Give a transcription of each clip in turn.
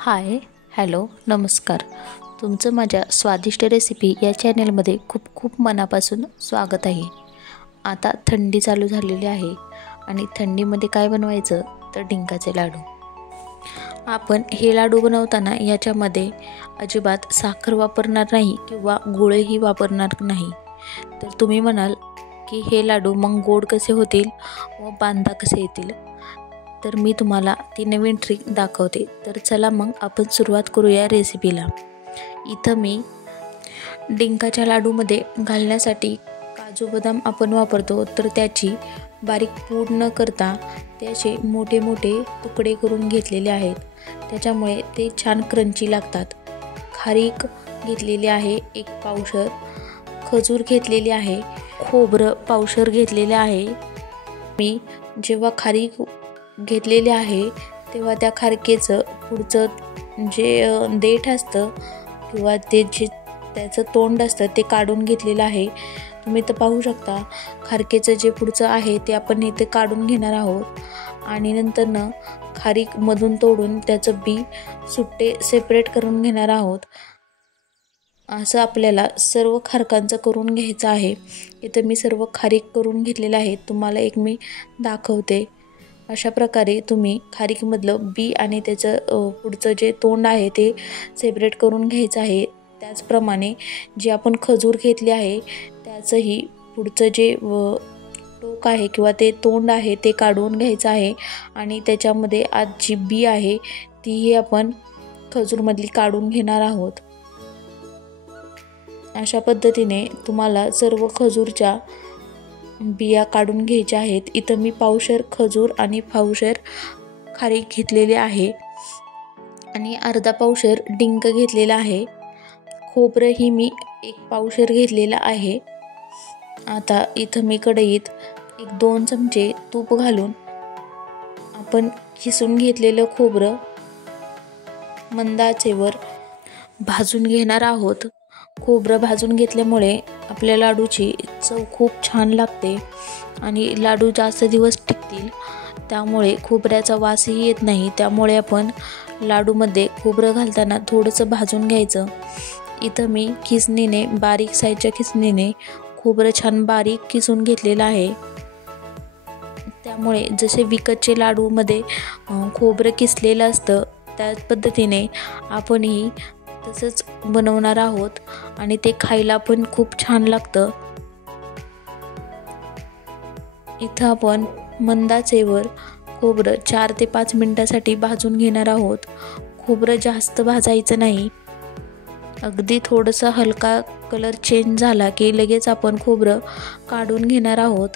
हाय, hello, नमस्कार. तुमचं माझ्या स्वादिष्ट रेसिपी या चॅनलमध्ये खूप खूप मनापासून स्वागत आहे. आता थंडी चालू झालेली आहे आणि थंडीमध्ये काय बनवायचं तर डिंकाचे लाडू. आपण हे लाडू बनवताना याच्यामध्ये अजिबात साखर वापरणार नाही किंवा गुळही वापरणार नाही. तर तुम्ही म्हणाल की हे लाडू मग गोड कसे होतील व बांधता कसे येतील, तर मी तुम्हाला ती नवीन ट्रिक दाखवते. तर चला मग आपण सुरुवात करूया रेसिपीला. इथं मी डिंकाच्या लाडूमध्ये घालण्यासाठी काजू बदाम आपण वापरतो, तर त्याची बारीक पूड न करता त्याचे मोठे मोठे तुकडे करून घेतलेले आहेत. त्याच्यामुळे ते छान क्रंची लागतात. खारीक घेतलेली आहे 1 पावशर, खजूर घेतलेली आहे, खोबरं पावशर घेतलेले आहे. मी जेव्हा खारीक घेतलेले आहे तेव्हा त्या खारकेचं पुढचं जे देठ असतं किंवा ते जे त्याचं तोंड असतं ते काढून घेतलेलं आहे. तुम्ही तर पाहू शकता खारकेचं जे पुढचं आहे ते आपण इथे काढून घेणार आहोत आणि नंतरनं खारीक मधून तोडून त्याचं बी सुट्टे सेपरेट करून घेणार आहोत. असं आपल्याला सर्व खारकांचं करून घ्यायचं आहे. इथं मी सर्व खारीक करून घेतलेलं आहे. तुम्हाला एक मी दाखवते. अशा प्रकारे तुम्ही खारीकमधलं बी आणि त्याचं पुढचं जे तोंड आहे ते सेपरेट करून घ्यायचं आहे. त्याचप्रमाणे जे आपण खजूर घेतले आहे त्याचंही पुढचं जे टोक आहे किंवा ते तोंड आहे ते काढून घ्यायचं आहे आणि त्याच्यामध्ये आत जी बी आहे तीही आपण खजूरमधली काढून घेणार आहोत. अशा पद्धतीने तुम्हाला सर्व खजूरच्या बिया काढून घ्यायच्या आहेत. इथं मी पावशर खजूर आणि पावशर खारीक घेतलेले आहे आणि अर्धा पावशर डिंक घेतलेला आहे. खोबरंही मी 1 पावशर घेतलेलं आहे. आता इथं मी कढईत 1-2 चमचे तूप घालून आपण किसून घेतलेलं खोबरं मंद आचेवर भाजून घेणार आहोत. खोबरं भाजून घेतल्यामुळे आपल्या लाडूची चव खूप छान लागते आणि लाडू जास्त दिवस टिकतील. त्यामुळे खोबऱ्याचा वासही येत नाही. त्यामुळे आपण लाडूमध्ये खोबरं घालताना थोडंसं भाजून घ्यायचं. इथं मी खिसणीने बारीक साईजच्या खिसणीने खोबरं छान बारीक किसून घेतलेलं आहे. त्यामुळे जसे विकतचे लाडूमध्ये खोबरं किसलेलं असतं त्याच पद्धतीने आपणही तसंच बनवणार आहोत आणि ते खायला पण खूप छान लागतं. इथं आपण मंद आचेवर खोबरं 4 ते 5 मिनिटासाठी भाजून घेणार आहोत. खोबरं जास्त भाजायचं नाही. अगदी थोडंसं हलका कलर चेंज झाला की लगेच आपण खोबरं काढून घेणार आहोत.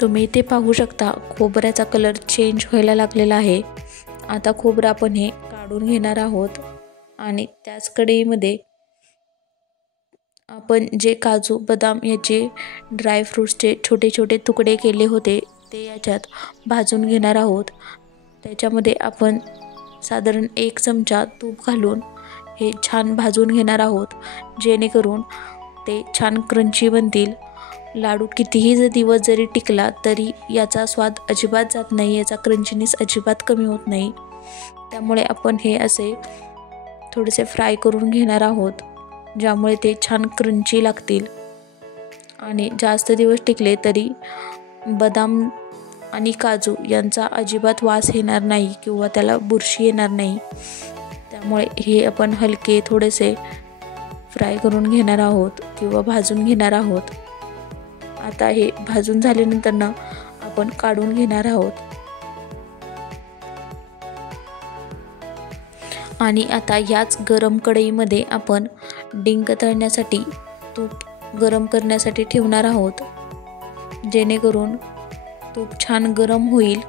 तुम्ही ते पाहू शकता खोबऱ्याचा कलर चेंज व्हायला लागलेला आहे. आता खोबरं आपण हे काढून घेणार आहोत आणि त्याच कढईमध्ये आपण जे काजू बदाम याचे ड्रायफ्रूट्सचे छोटे छोटे तुकडे केले होते ते याच्यात भाजून घेणार आहोत. त्याच्यामध्ये आपण साधारण 1 चमचा तूप घालून हे छान भाजून घेणार आहोत, जेणेकरून ते छान क्रंची बनतील. लाडू कितीही दिवस जरी टिकला तरी याचा स्वाद अजिबात जात नाही, याचा क्रंचीनेस अजिबात कमी होत नाही. त्यामुळे आपण हे असे थोडेसे फ्राय करून घेणार आहोत, ज्यामुळे ते छान क्रंची लागतील आणि जास्त दिवस टिकले तरी बदाम आणि काजू यांचा अजिबात वास येणार नाही किंवा त्याला बुरशी येणार नाही. त्यामुळे हे आपण हलके थोडेसे फ्राय करून घेणार आहोत किंवा भाजून घेणार आहोत. आता हे भाजून झाल्यानंतर आपण काढून घेणार आहोत. आणि आता याच गरम कढईमध्ये आपण डिंक तळण्यासाठी तूप गरम करण्यासाठी ठेवणार आहोत, जेणेकरून तूप छान गरम होईल.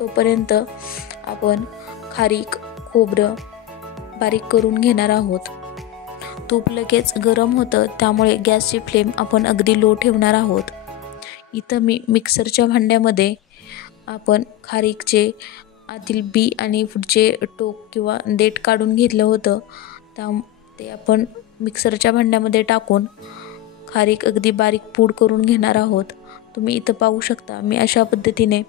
तोपर्यंत आपण खारीक खोबरं बारीक करून घेणार आहोत. तूप लगेच गरम होतं, त्यामुळे गॅसची फ्लेम आपण अगदी लो ठेवणार आहोत. इथं मी मिक्सरच्या भांड्यामध्ये आपण खारीकचे आतील बी आणि पुढचे टोक किंवा देठ काढून घेतलं होतं, ते आपण मिक्सरच्या भांड्यामध्ये टाकून खारीक अगदी बारीक पूड करून घेणार आहोत. तुम्ही इथं पाहू शकता मी अशा पद्धतीने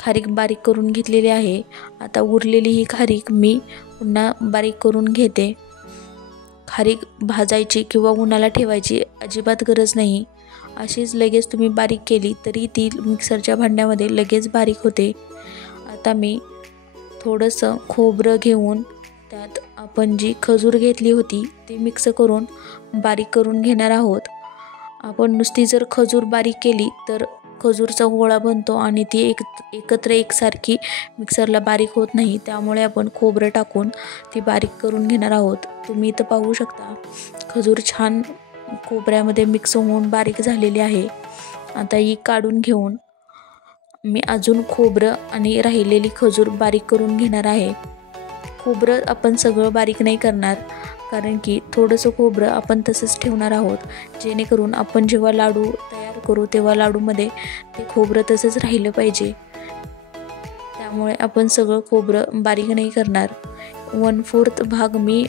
खारीक बारीक करून घेतलेली आहे. आता उरलेली ही खारीक मी पुन्हा बारीक करून घेते. खारीक भाजायची किंवा उन्हाला ठेवायची अजिबात गरज नाही. अशीच लगेच तुम्ही बारीक केली तरी ती मिक्सरच्या भांड्यामध्ये लगेच बारीक होते. आता मी थोडंसं खोबरं घेऊन त्यात आपण जी खजूर घेतली होती ती मिक्स करून बारीक करून घेणार आहोत. आपण नुसती जर खजूर बारीक केली तर खजूरचा गोळा बनतो आणि ती एकत्र एकसारखी मिक्सरला बारीक होत नाही. त्यामुळे आपण खोबरं टाकून ती बारीक करून घेणार आहोत. तुम्ही इथं पाहू शकता खजूर छान खोबऱ्यामध्ये मिक्स होऊन बारीक झालेली आहे. आता ही काढून घेऊन मी अजून खोबरं आणि राहिलेली खजूर बारीक करून घेणार आहे. खोबरं आपण सगळं बारीक नाही करणार, कारण की थोडंसं खोबरं आपण तसंच ठेवणार आहोत, जेणेकरून आपण जेव्हा लाडू तयार करू तेव्हा लाडूमध्ये ते खोबरं तसंच राहिलं पाहिजे. त्यामुळे आपण सगळं खोबरं बारीक नाही करणार. 1/4 भाग मी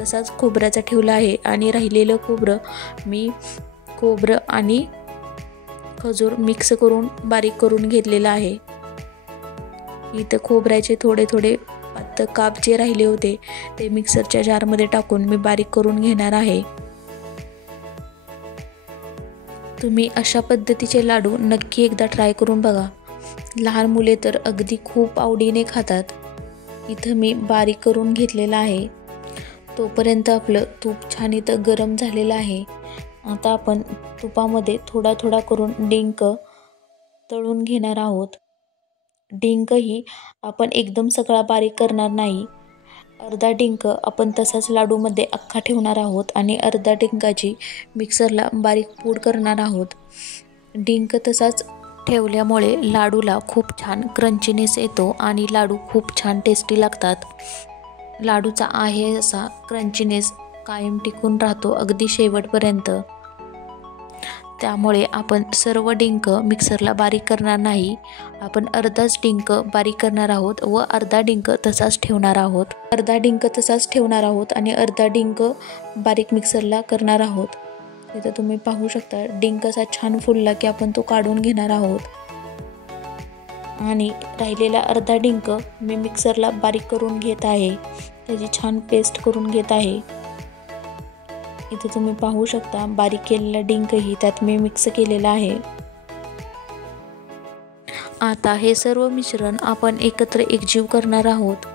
तसाच खोबऱ्याचा ठेवला आहे आणि राहिलेलं खोबरं मी खोबरं आणि खजूर मिक्स करून बारीक करून घेतलेलं आहे. इथं खोबऱ्याचे थोडे थोडे पातळ काप जे राहिले होते ते मिक्सरच्या जारमध्ये टाकून मी बारीक करून घेणार आहे. तुम्ही अशा पद्धतीचे लाडू नक्की एकदा ट्राय करून बघा. लहान मुले तर अगदी खूप आवडीने खातात. इथं मी बारीक करून घेतलेलं आहे. तोपर्यंत आपलं तूप छान इथं गरम झालेलं आहे. आता आपण तुपामध्ये थोडा थोडा करून डिंक तळून घेणार आहोत. डिंक ही आपण एकदम सगळा बारीक करणार नाही. अर्धा डिंक आपण तसाच लाडूमध्ये अख्खा ठेवणार आहोत आणि अर्धा डिंकाची मिक्सरला बारीक पूड करणार आहोत. डिंक तसाच ठेवल्यामुळे लाडूला खूप छान क्रंचीनेस येतो आणि लाडू खूप छान टेस्टी लागतात. लाडूचा आहे असा क्रंचीनेस कायम टिकून राहतो अगदी शेवटपर्यंत. त्यामुळे आपण सर्व डिंक मिक्सरला बारीक करणार नाही. आपण अर्धाच डिंक बारीक करणार आहोत व अर्धा डिंक तसाच ठेवणार आहोत. अर्धा डिंक तसाच ठेवणार आहोत आणि अर्धा डिंक बारीक मिक्सरला करणार आहोत. इथं तुम्ही पाहू शकता डिंक असा छान फुलला की आपण तो काढून घेणार आहोत आणि राहिलेला अर्धा डिंक मी मिक्सरला बारीक करून घेत आहे. त्याची छान पेस्ट करून घेत आहे. इथे तुम्ही पाहू शकता बारीक केलेला डिंकही त्यात मी मिक्स केलेला आहे. आता हे सर्व मिश्रण आपण एकत्र एकजीव करणार आहोत,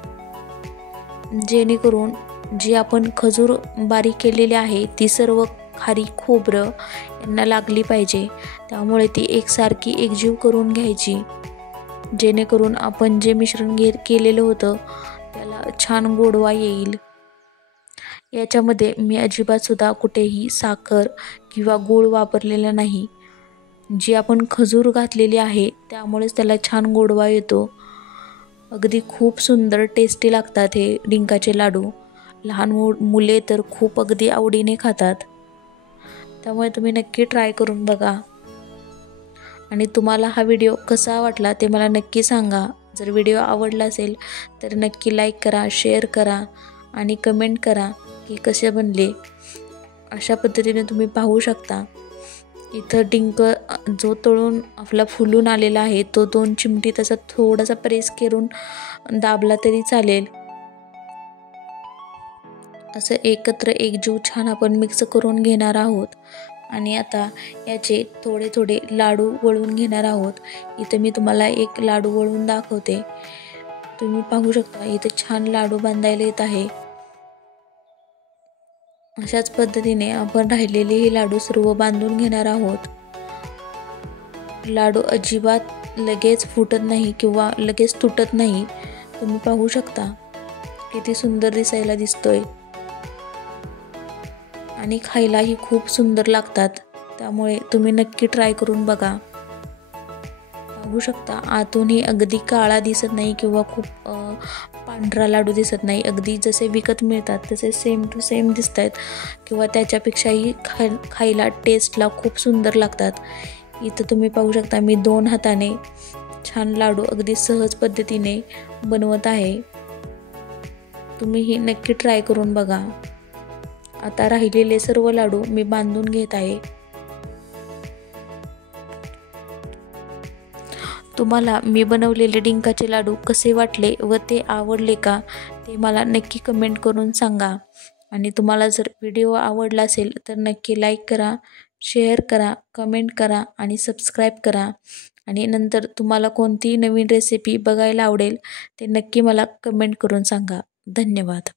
जेणेकरून जी आपण खजूर बारीक केलेली आहे ती सर्व खारीक खोबरं यांना लागली पाहिजे. त्यामुळे ती एकसारखी एकजीव करून घ्यायची, जेणेकरून आपण जे मिश्रण केलेलं होतं त्याला छान गोडवा येईल. याच्यामध्ये मी अजिबात सुद्धा कुठेही साखर किंवा गूळ वापरलेला नाही. जी आपण खजूर घातलेली आहे त्यामुळेच त्याला छान गोडवा येतो. अगदी खूप सुंदर टेस्टी लागतात हे डिंकाचे लाडू. लहान मुले तर खूप अगदी आवडीने खातात. त्यामुळे तुम्ही नक्की ट्राय करून बघा. आणि तुम्हाला हा व्हिडिओ कसा वाटला ते मला नक्की सांगा. जर व्हिडिओ आवडला असेल तर नक्की लाईक करा, शेअर करा आणि कमेंट करा की कसे बनले. अशा पद्धतीने तुम्ही पाहू शकता इथं डिंक जो तळून आपला फुलून आलेला आहे तो 2 चिमटी तसा थोडासा प्रेस करून दाबला तरी चालेल. असं एकत्र एकजीव छान आपण मिक्स करून घेणार आहोत आणि आता याचे थोडे थोडे लाडू वळून घेणार आहोत. इथं मी तुम्हाला एक लाडू वळून दाखवते. तुम्ही पाहू शकता इथे छान लाडू बांधायला येत आहे. अशाच पद्धतीने आपण राहिलेले हे लाडू सर्व बांधून घेणार आहोत. लाडू अजिबात लगेच फुटत नाही किंवा लगेच तुटत नाही. तुम्ही पाहू शकता किती सुंदर दिसायला दिसतोय आणि खायलाही खूप सुंदर लागतात. त्यामुळे तुम्ही नक्की ट्राय करून बघा. पाहू शकता आतूनही अगदी काळा दिसत नाही किंवा खूप पांढरा लाडू दिसत नाही. अगदी जसे विकत मिळतात तसे सेम टू सेम दिसत आहेत किंवा त्याच्यापेक्षाही खायला टेस्टला खूप सुंदर लागतात. इथं तुम्ही पाहू शकता मी 2 हाताने छान लाडू अगदी सहज पद्धतीने बनवत आहे. तुम्हीही नक्की ट्राय करून बघा. आता राहिलेले सर्व लाडू मी बांधून घेत आहे. तुम्हाला मी बनवलेले डिंकाचे लाडू कसे वाटले व ते आवडले का ते मला नक्की कमेंट करून सांगा. आणि तुम्हाला जर व्हिडिओ आवडला असेल तर नक्की लाईक करा, शेअर करा, कमेंट करा आणि सबस्क्राईब करा. आणि नंतर तुम्हाला कोणती नवीन रेसिपी बघायला आवडेल ते नक्की मला कमेंट करून सांगा. धन्यवाद.